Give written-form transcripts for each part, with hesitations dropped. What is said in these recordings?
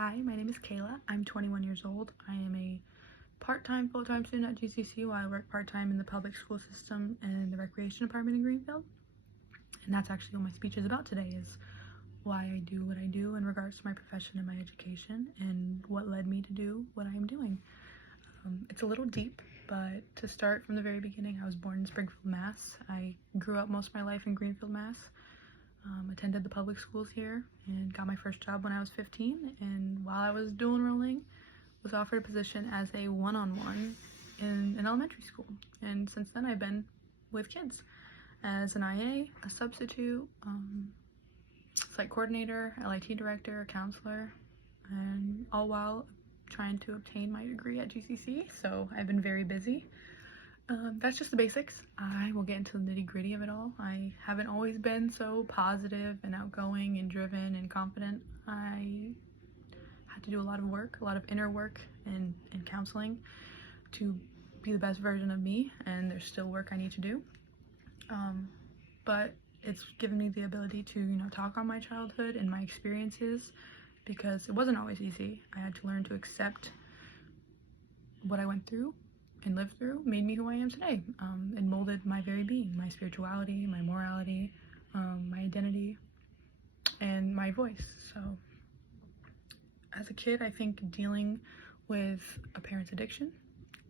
Hi, my name is Kayla. I'm 21 years old. I am a part-time, full-time student at GCC while I work part-time in the public school system and the recreation department in Greenfield. And that's actually what my speech is about today, is why I do what I do in regards to my profession and my education and what led me to do what I am doing. It's a little deep, but to start from the very beginning, I was born in Springfield, Mass. I grew up most of my life in Greenfield, Mass. Attended the public schools here and got my first job when I was 15, and while I was dual enrolling was offered a position as a one-on-one in an elementary school, and since then I've been with kids as an IA, a substitute, site coordinator, LIT director, a counselor, and all while trying to obtain my degree at GCC, so I've been very busy. That's just the basics. I will get into the nitty-gritty of it all. I haven't always been so positive and outgoing and driven and confident. I had to do a lot of work, a lot of inner work and counseling to be the best version of me, and there's still work I need to do. But it's given me the ability to, talk on my childhood and my experiences, because it wasn't always easy. I had to learn to accept what I went through and lived through, made me who I am today, and molded my very being, my spirituality, my morality, my identity, and my voice. So as a kid, I think dealing with a parent's addiction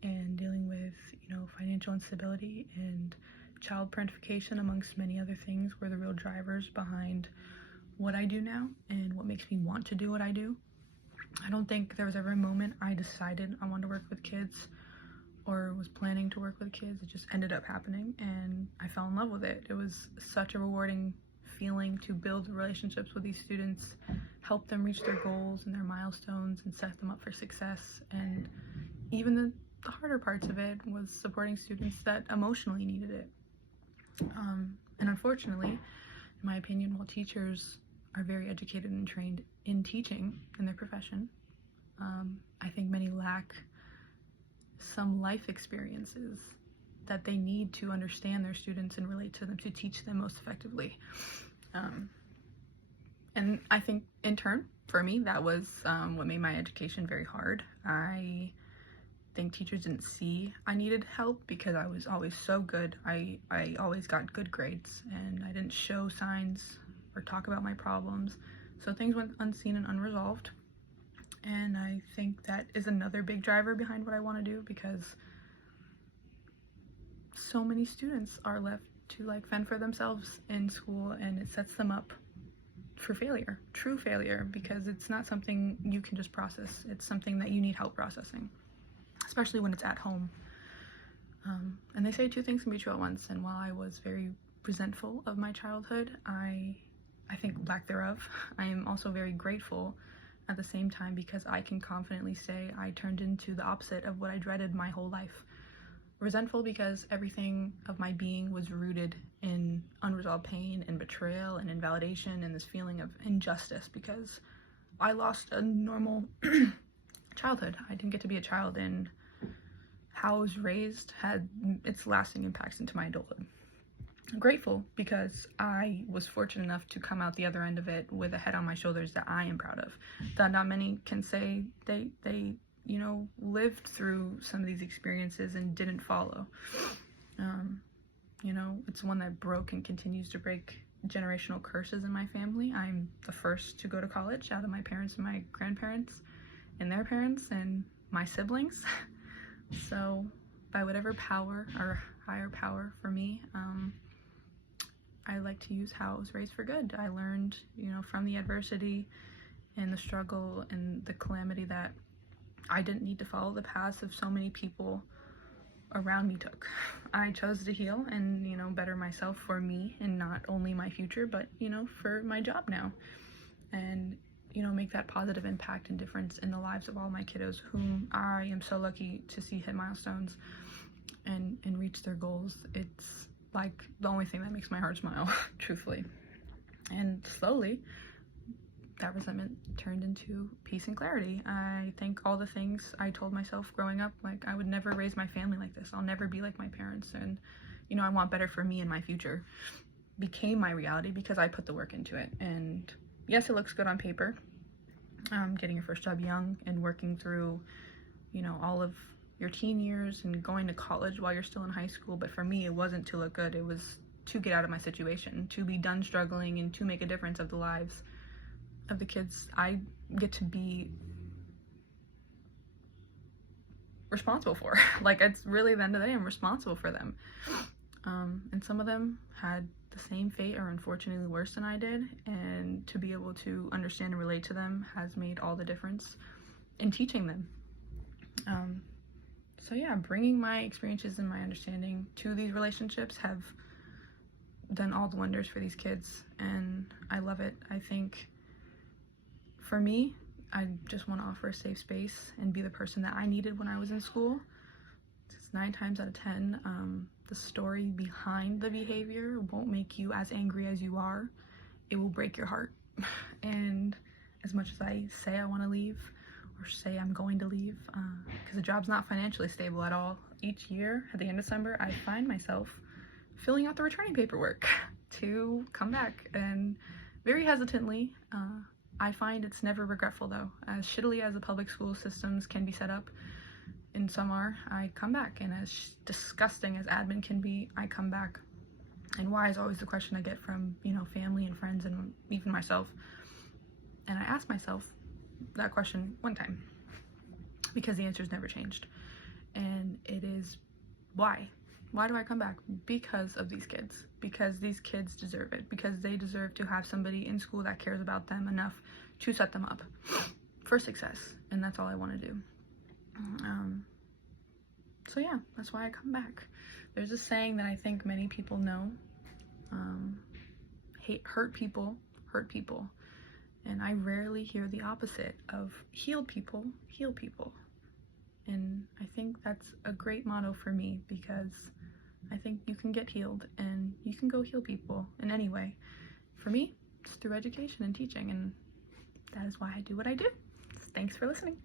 and dealing with, financial instability and child parentification, amongst many other things, were the real drivers behind what I do now and what makes me want to do what I do. I don't think there was ever a moment I decided I wanted to work with kids or was planning to work with kids. It just ended up happening and I fell in love with it. It was such a rewarding feeling to build relationships with these students, help them reach their goals and their milestones and set them up for success. And even the harder parts of it was supporting students that emotionally needed it. And unfortunately, in my opinion, while teachers are very educated and trained in teaching in their profession, I think many lack some life experiences that they need to understand their students and relate to them, to teach them most effectively. And I think in turn, for me, that was what made my education very hard. I think teachers didn't see I needed help because I was always so good. I always got good grades and I didn't show signs or talk about my problems. So things went unseen and unresolved. And I think that is another big driver behind what I want to do, because so many students are left to fend for themselves in school, and it sets them up for failure, true failure, because it's not something you can just process. It's something that you need help processing, especially when it's at home. And they say two things can be true at once, and while I was very resentful of my childhood, I think lack thereof, I am also very grateful at the same time, because I can confidently say I turned into the opposite of what I dreaded my whole life. Resentful because everything of my being was rooted in unresolved pain and betrayal and invalidation and this feeling of injustice, because I lost a normal childhood. I didn't get to be a child, and how I was raised had its lasting impacts into my adulthood. I'm grateful because I was fortunate enough to come out the other end of it with a head on my shoulders that I am proud of, that not many can say they lived through some of these experiences and didn't follow. It's one that broke and continues to break generational curses in my family. I'm the first to go to college out of my parents and my grandparents and their parents and my siblings. So by whatever power or higher power for me, I like to use how I was raised for good. I learned, from the adversity and the struggle and the calamity, that I didn't need to follow the paths of so many people around me took. I chose to heal and, better myself for me, and not only my future, but, for my job now. And, make that positive impact and difference in the lives of all my kiddos, whom I am so lucky to see hit milestones and reach their goals. It's like the only thing that makes my heart smile, truthfully. And slowly, that resentment turned into peace and clarity. I think all the things I told myself growing up, I would never raise my family like this, I'll never be like my parents, and I want better for me and my future, became my reality because I put the work into it. And yes, it looks good on paper, getting your first job young and working through, you know, all of your teen years and going to college while you're still in high school. But for me, it wasn't to look good. It was to get out of my situation, to be done struggling, and to make a difference of the lives of the kids I get to be responsible for. Like, it's really the end of the day, I'm responsible for them. And some of them had the same fate, or unfortunately worse than I did, and to be able to understand and relate to them has made all the difference in teaching them. So yeah, bringing my experiences and my understanding to these relationships have done all the wonders for these kids, and I love it. I think for me, I just want to offer a safe space and be the person that I needed when I was in school. It's 9 times out of 10, the story behind the behavior won't make you as angry as you are. It will break your heart. And as much as I say I want to leave, or say I'm going to leave, because the job's not financially stable at all, each year at the end of December, I find myself filling out the returning paperwork to come back, and very hesitantly. I find it's never regretful though. As shittily as the public school systems can be set up, and some are, I come back. And as disgusting as admin can be, I come back. And why is always the question I get from, you know, family and friends and even myself. And I asked myself that question one time, because the answer's never changed. And it is, why? Why do I come back? Because of these kids. Because these kids deserve it. Because they deserve to have somebody in school that cares about them enough to set them up for success. And that's all I want to do. So yeah, that's why I come back. There's a saying that I think many people know. Hurt people hurt people. And I rarely hear the opposite of healed people heal people. And I think that's a great motto for me, because I think you can get healed and you can go heal people in any way. For me, it's through education and teaching, and that is why I do what I do. Thanks for listening.